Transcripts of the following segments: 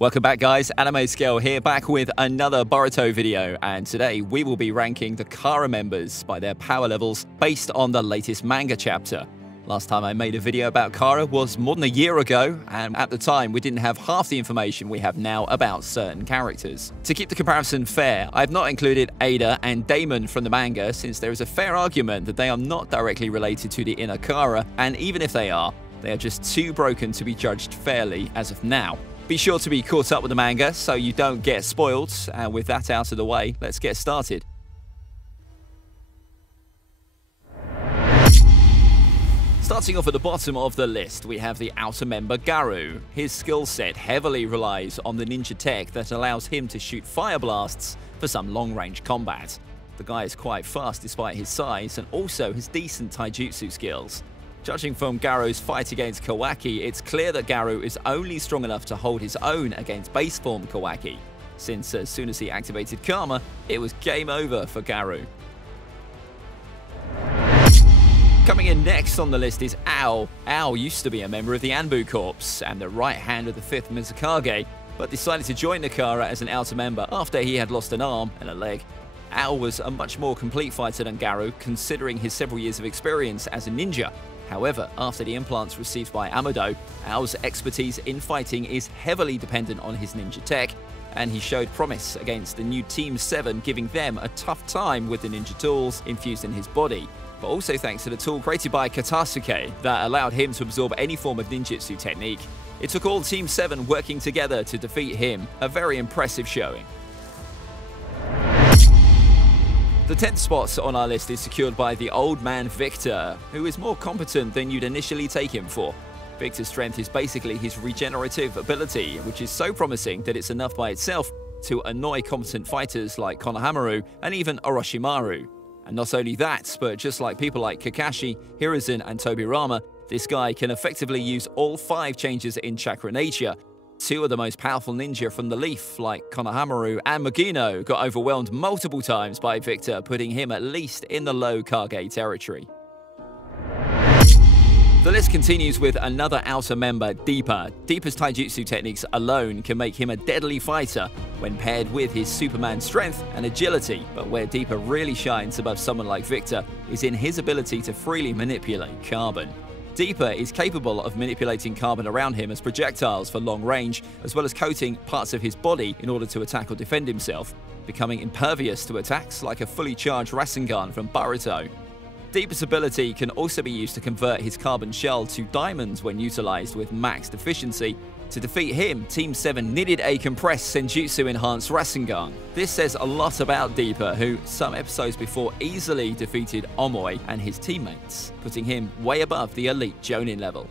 Welcome back, guys. Anime Scale here, back with another Boruto video, and today we will be ranking the Kara members by their power levels based on the latest manga chapter. Last time I made a video about Kara was more than a year ago, and at the time we didn't have half the information we have now about certain characters. To keep the comparison fair, I've not included Ada and Damon from the manga, since there is a fair argument that they are not directly related to the inner Kara, and even if they are just too broken to be judged fairly as of now. Be sure to be caught up with the manga so you don't get spoiled, and with that out of the way, let's get started. Starting off at the bottom of the list, we have the outer member Garou. His skill set heavily relies on the ninja tech that allows him to shoot fire blasts for some long-range combat. The guy is quite fast despite his size and also has decent taijutsu skills. Judging from Garou's fight against Kawaki, it's clear that Garou is only strong enough to hold his own against base form Kawaki, since as soon as he activated Karma, it was game over for Garou. Coming in next on the list is Ao. Ao used to be a member of the Anbu Corps and the right hand of the 5th Mizukage, but decided to join Nakara as an outer member after he had lost an arm and a leg. Ao was a much more complete fighter than Garou, considering his several years of experience as a ninja. However, after the implants received by Amado, Ao's expertise in fighting is heavily dependent on his ninja tech, and he showed promise against the new Team 7, giving them a tough time with the ninja tools infused in his body, but also thanks to the tool created by Katasuke that allowed him to absorb any form of ninjutsu technique. It took all Team 7 working together to defeat him, a very impressive showing. The 10th spot on our list is secured by the old man Victor, who is more competent than you'd initially take him for. Victor's strength is basically his regenerative ability, which is so promising that it's enough by itself to annoy competent fighters like Konohamaru and even Orochimaru. And not only that, but just like people like Kakashi, Hiruzen and Tobirama, this guy can effectively use all 5 changes in chakra nature. 2 of the most powerful ninja from the Leaf, like Konohamaru and Magino, got overwhelmed multiple times by Victor, putting him at least in the low Kage territory. The list continues with another outer member, Deepa. Deepa's taijutsu techniques alone can make him a deadly fighter when paired with his Superman strength and agility, but where Deepa really shines above someone like Victor is in his ability to freely manipulate carbon. Deepa is capable of manipulating carbon around him as projectiles for long range, as well as coating parts of his body in order to attack or defend himself, becoming impervious to attacks like a fully charged Rasengan from Boruto. Deepa's ability can also be used to convert his carbon shell to diamonds when utilized with maxed efficiency. To defeat him, Team 7 needed a compressed Senjutsu-enhanced Rasengan. This says a lot about Deepa, who some episodes before easily defeated Omoi and his teammates, putting him way above the elite Jonin level.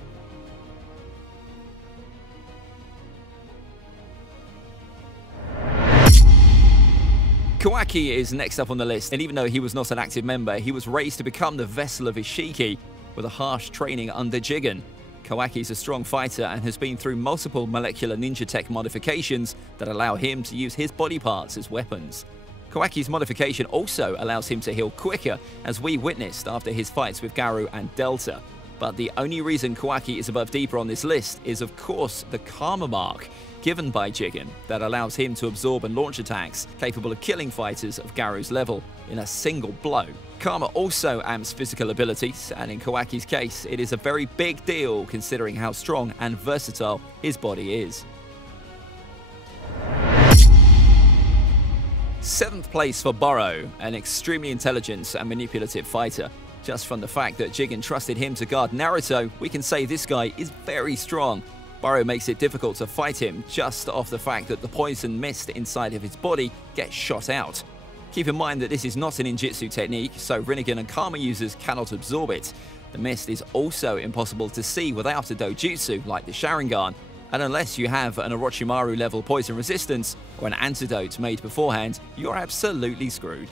Kawaki is next up on the list, and even though he was not an active member, he was raised to become the vessel of Ishiki with a harsh training under Jigen. Kawaki is a strong fighter and has been through multiple molecular ninja tech modifications that allow him to use his body parts as weapons. Kawaki's modification also allows him to heal quicker, as we witnessed after his fights with Garou and Delta. But the only reason Kawaki is above Deepa on this list is, of course, the Karma mark given by Jigen that allows him to absorb and launch attacks capable of killing fighters of Garou's level in a single blow. Karma also amps physical abilities, and in Kawaki's case, it is a very big deal considering how strong and versatile his body is. 7th place for Boro, an extremely intelligent and manipulative fighter. Just from the fact that Jigen trusted him to guard Naruto, we can say this guy is very strong. Boro makes it difficult to fight him just off the fact that the poison mist inside of his body gets shot out. Keep in mind that this is not an ninjutsu technique, so Rinnegan and Karma users cannot absorb it. The mist is also impossible to see without a dojutsu like the Sharingan, and unless you have an Orochimaru level poison resistance or an antidote made beforehand, you're absolutely screwed.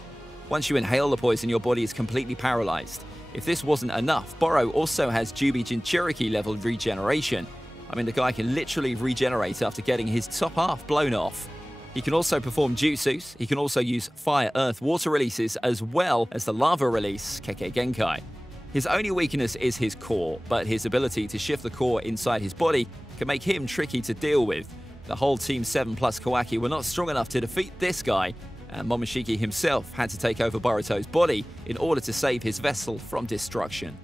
Once you inhale the poison, your body is completely paralyzed. If this wasn't enough, Boro also has Jubi Jinchuriki level regeneration. I mean, the guy can literally regenerate after getting his top half blown off. He can also perform jutsus. He can also use fire, earth, water releases, as well as the lava release, Kekkei Genkai. His only weakness is his core, but his ability to shift the core inside his body can make him tricky to deal with. The whole Team 7 plus Kawaki were not strong enough to defeat this guy, and Momoshiki himself had to take over Boruto's body in order to save his vessel from destruction.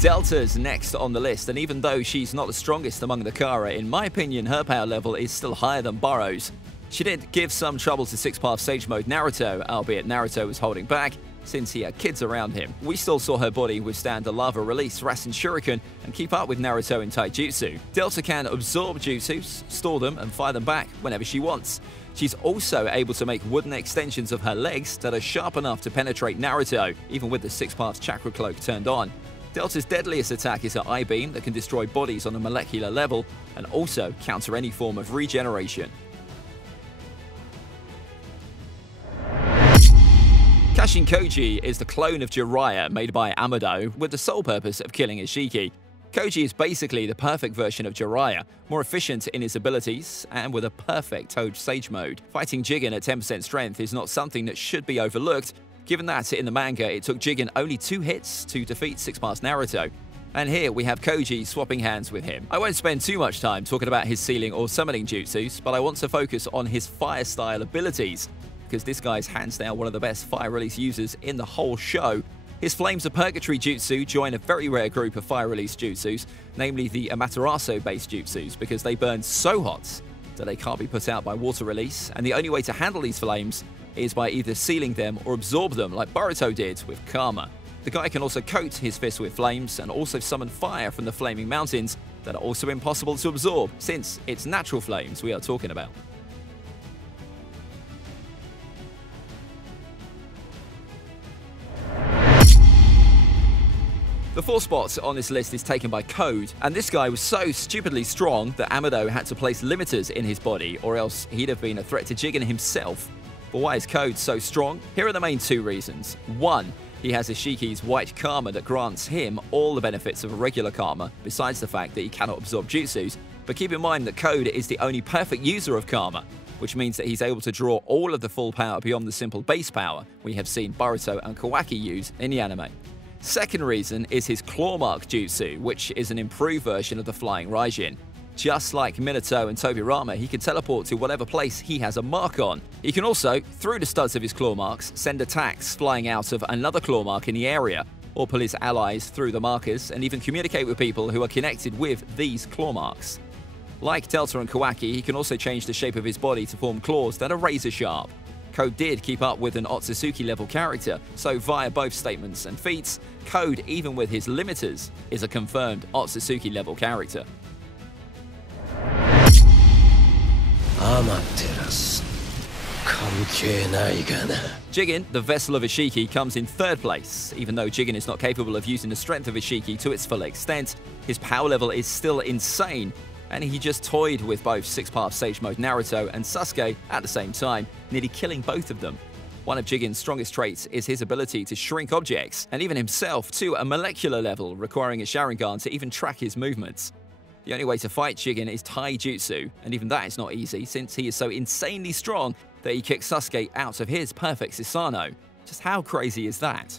Delta's next on the list, and even though she's not the strongest among the Kara, in my opinion her power level is still higher than Boru's. She did give some trouble to 6-path Sage Mode Naruto, albeit Naruto was holding back since he had kids around him. We still saw her body withstand the lava release Rasen Shuriken and keep up with Naruto in Taijutsu. Delta can absorb jutsus, store them and fire them back whenever she wants. She's also able to make wooden extensions of her legs that are sharp enough to penetrate Naruto, even with the 6-path Chakra Cloak turned on. Delta's deadliest attack is her I-Beam that can destroy bodies on a molecular level and also counter any form of regeneration. Kashin Koji is the clone of Jiraiya made by Amado with the sole purpose of killing Ishiki. Koji is basically the perfect version of Jiraiya, more efficient in his abilities and with a perfect Toad Sage Mode. Fighting Jigen at 10% strength is not something that should be overlooked, given that in the manga it took Jigen only 2 hits to defeat 6-path Naruto. And here we have Koji swapping hands with him. I won't spend too much time talking about his sealing or summoning jutsus, but I want to focus on his fire style abilities, because this guy's hands down one of the best fire release users in the whole show. His Flames of Purgatory jutsu join a very rare group of fire release jutsus, namely the Amaterasu-based jutsus, because they burn so hot that they can't be put out by water release, and the only way to handle these flames is by either sealing them or absorb them like Boruto did with Karma. The guy can also coat his fists with flames and also summon fire from the flaming mountains that are also impossible to absorb, since it's natural flames we are talking about. The 4th spot on this list is taken by Code, and this guy was so stupidly strong that Amado had to place limiters in his body, or else he'd have been a threat to Jigen himself. But why is Code so strong? Here are the main 2 reasons. 1. He has Ishiki's White Karma that grants him all the benefits of a regular Karma, besides the fact that he cannot absorb jutsus. But keep in mind that Code is the only perfect user of Karma, which means that he's able to draw all of the full power beyond the simple base power we have seen Boruto and Kawaki use in the anime. Second reason is his Claw Mark Jutsu, which is an improved version of the Flying Raijin. Just like Minato and Tobirama, he can teleport to whatever place he has a mark on. He can also, through the studs of his claw marks, send attacks flying out of another claw mark in the area, or pull his allies through the markers, and even communicate with people who are connected with these claw marks. Like Delta and Kawaki, he can also change the shape of his body to form claws that are razor sharp. Code did keep up with an Otsutsuki level character, so via both statements and feats, Code, even with his limiters, is a confirmed Otsutsuki level character. Jigen, the Vessel of Ishiki, comes in 3rd place. Even though Jigen is not capable of using the strength of Ishiki to its full extent, his power level is still insane, and he just toyed with both 6-path Sage Mode Naruto and Sasuke at the same time, nearly killing both of them. One of Jigen's strongest traits is his ability to shrink objects, and even himself to a molecular level, requiring a Sharingan to even track his movements. The only way to fight Jigen is Taijutsu, and even that is not easy since he is so insanely strong that he kicks Sasuke out of his perfect Susanoo. Just how crazy is that?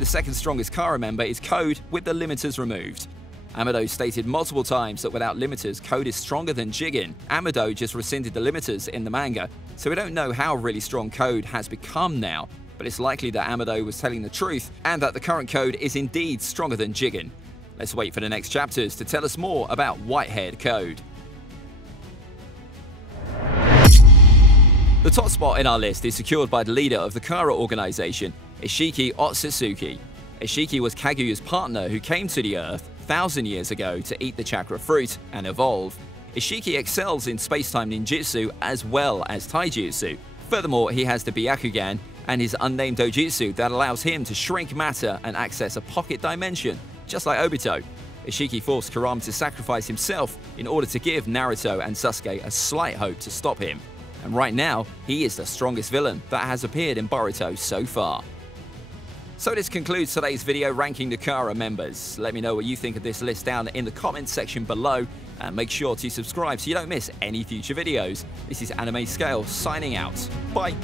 The 2nd strongest Kara member is Code with the limiters removed. Amado stated multiple times that without limiters, Code is stronger than Jigen. Amado just rescinded the limiters in the manga, so we don't know how really strong Code has become now, but it's likely that Amado was telling the truth and that the current Code is indeed stronger than Jigen. Let's wait for the next chapters to tell us more about white-haired Code. The top spot in our list is secured by the leader of the Kara organization, Ishiki Otsutsuki. Ishiki was Kaguya's partner who came to the Earth 1,000 years ago to eat the chakra fruit and evolve. Ishiki excels in space-time ninjutsu as well as taijutsu. Furthermore, he has the Byakugan and his unnamed dojutsu that allows him to shrink matter and access a pocket dimension, just like Obito. Ishiki forced Kurama to sacrifice himself in order to give Naruto and Sasuke a slight hope to stop him. And right now, he is the strongest villain that has appeared in Boruto so far. So this concludes today's video ranking the Kara members. Let me know what you think of this list down in the comments section below, and make sure to subscribe so you don't miss any future videos. This is Anime Scale signing out. Bye!